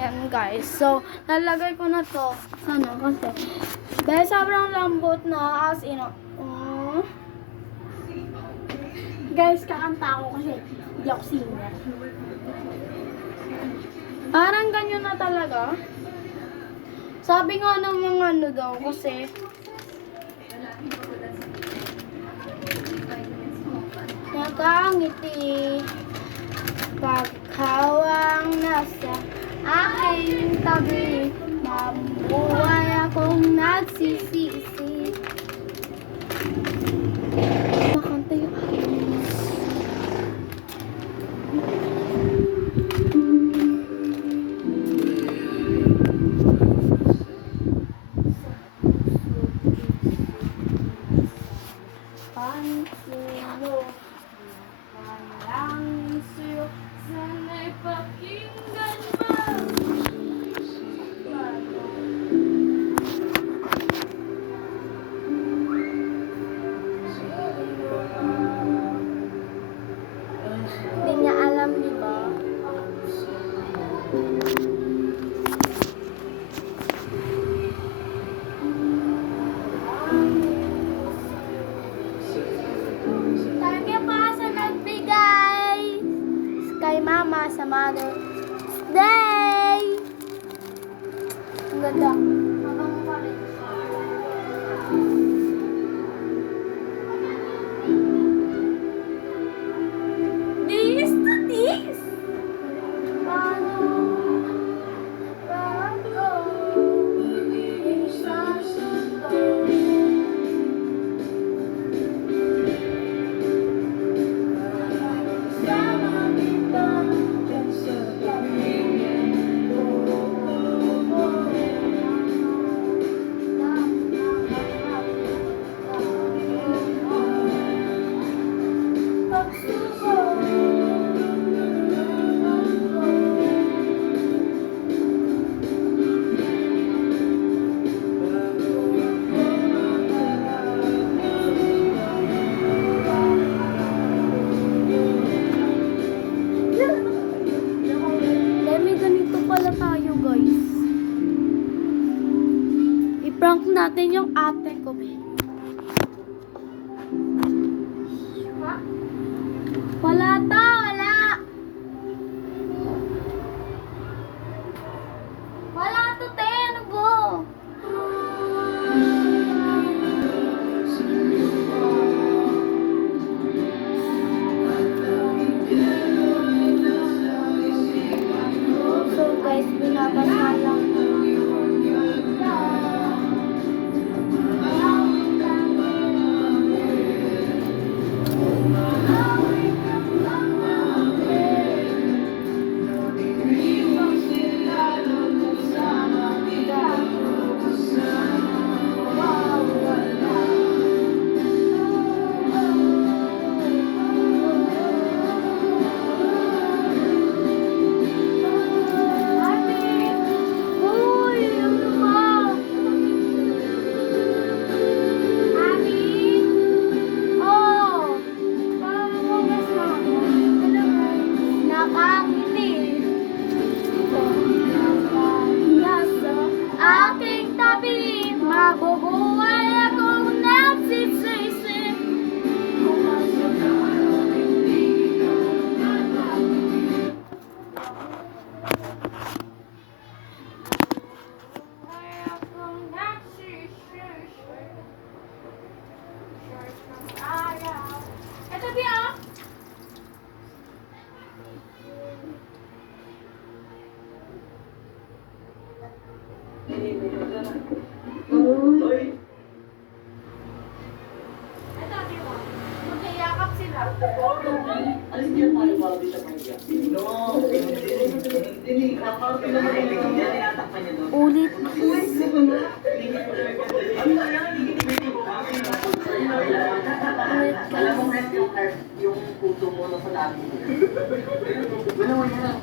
Yan guys. So, lalagay ko na to. Ano, kasi dahil sobrang lambot na as in, guys, kakanta ako kasi hindi ako singer. Parang ganyan na talaga. Sabi nga ng mga ano daw kasi nakangiti paghawang nasa aking tabi, mabuhay akong nagsisisi. Makanta yung Pansulo, walang suyo, sana'y pakinggan mo. Hindi niya alam, di ba? Thank you po sa nagbigay. Kay Mama sa Mother's Day. Ang ganda. Mabango pa rin. This to this. Paano bago isang sundo? I-prank natin yung ate ko. Wala to, wala. Wala to, te, ano po? So guys, binabasa lang. Mabubuhay akong nagsisisi. Ito dia. Magkayakap sila. Ulit. Yung puto mo na sa labi. Ano mo yan?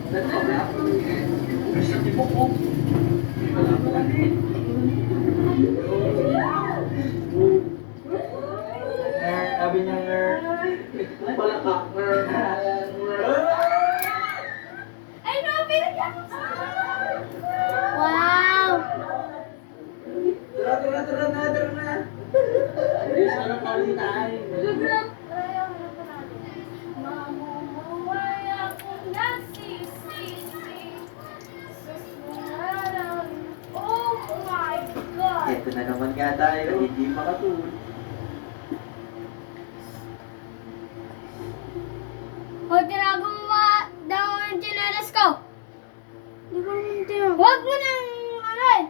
Sabi niya, palakak. Ay, no, Wow! Tara na. Ayos na ng palitan. Mamumuhay akong nagsisisi sa sumaran. Oh my God! Ito na naman nga tayo, hindi makatulog. Huwag ginagawa daw ang chinelas ko. Di ba naman tinagawa? Huwag mo nang ano eh.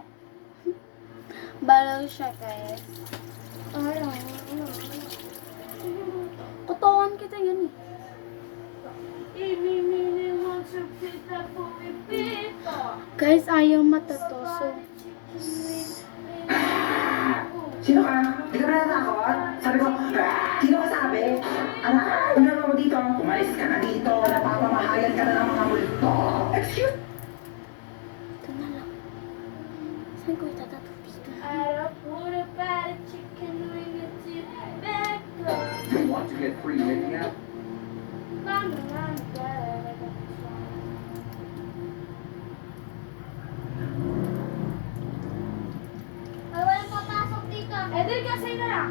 Balaw siya guys. Katawan kita yun eh. Guys, ayaw matatoso. Sino ka? Di ka ba natakot? Sabi ko, sino ka sabi? Anak, tingnan mo dito. Umalis ka na dito. Napapamahalan ka na ng mga multo. Excuse? Ito na lang. Saan ko itatato dito? You want to get free making out? Walang papasok dito. Eh, di kasi na lang.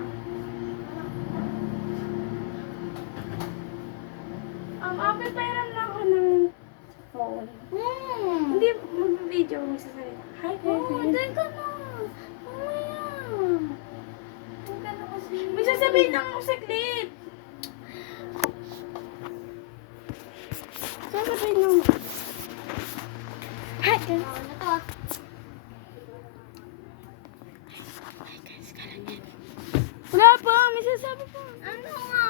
Pairam lang ako ng phone. Hindi, mag-video mo sa salita. Hi, Oh, baby. doon ka na. Mamaya. Doon ka na kasi. May sasabihin lang ako saglit. Sasabihin lang ako. Hi, guys. Ano na to? Hi, guys. Kala niya. Wala pa. May sasabi pa. Ano nga?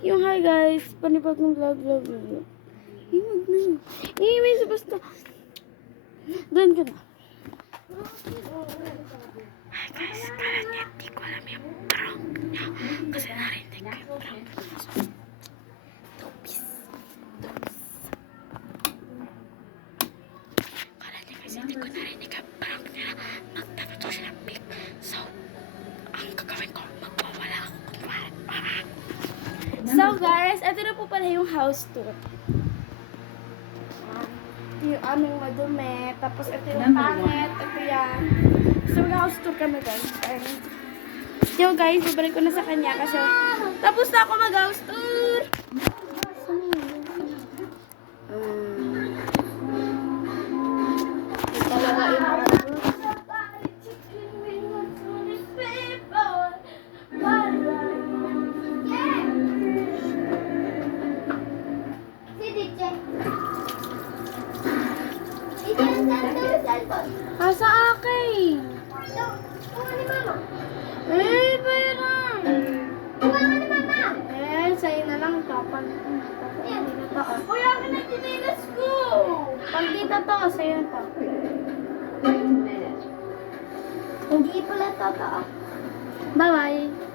Yung hi, guys. Panibagong vlog. Huwag na. May basta. Doon ka na. Hi, guys. Kala niya. Hindi ko alam yung prank niya. Kasi narinig ko yung prank. Topis. Kala niya kasi hindi ko narinig ang prank niya. Magtatato siya ng pic. So, ang gagawin ko, magwawala ako kunwari. So guys, ito na po pala yung house tour. Ito yung aming madumi. Tapos ito yung pangit. Ito yan. So mag-house tour kami guys. Yo guys, babalik ko na sa kanya kasi tapos na ako mag-house tour. Talaga yung Si DJ. Ito yung cellphone. sa akin. Kuha ni Mama. Eh, bayaran. Kuha ka ni Mama. Eh, sa'yo na lang. Tapal. Ayan. Dito to. Kuya ka na tinilas ko. Pag dito to, sa'yo na to. Hindi pala totoo. Bye-bye.